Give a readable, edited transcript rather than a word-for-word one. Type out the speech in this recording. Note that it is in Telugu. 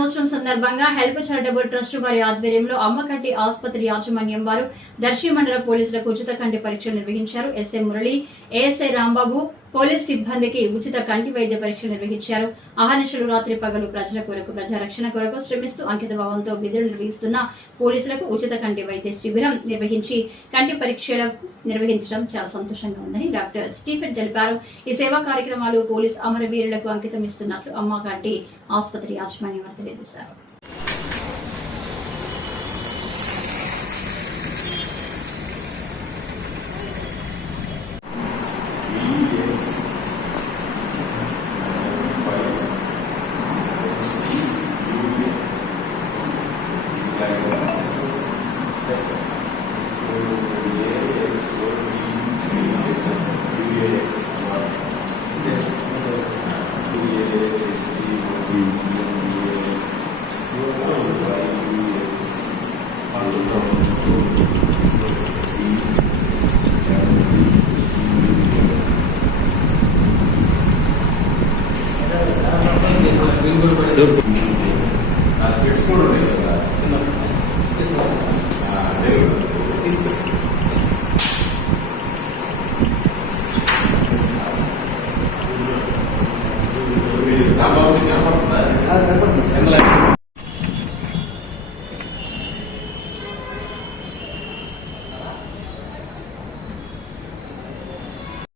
దినోత్సవం సందర్భంగా హెల్ప్ చారిటబుల్ ట్రస్ట్ వారి ఆధ్వర్యంలో అమ్మకంటి ఆసుపత్రి యాజమాన్యం వారు దర్శి మండల పోలీసులకు ఉచిత కంటి పరీక్షలు నిర్వహించారు. SI Murali, ASI Rambabu police సిబ్బందికి ఉచిత కంటి వైద్య పరీక్షలు నిర్వహించారు. అహర్నిశలు రాత్రి పగలు ప్రజల కొరకు, ప్రజారక్షణ కొరకు శ్రమిస్తూ అంకిత భావంతో విధులు నిర్వహిస్తున్న పోలీసులకు ఉచిత కంటి వైద్య శిబిరం నిర్వహించి కంటి పరీక్షలకు నిర్వహించడం చాలా సంతోషంగా ఉందని డాక్టర్ స్టీఫెన్ తెలిపారు. ఈ సేవా కార్యక్రమాలు పోలీస్ అమరవీరులకు అంకితం ఇస్తున్నట్లు అమ్మకంటి ఆసుపత్రి యాజమాన్యం వారు తెలియజేశారు. Good.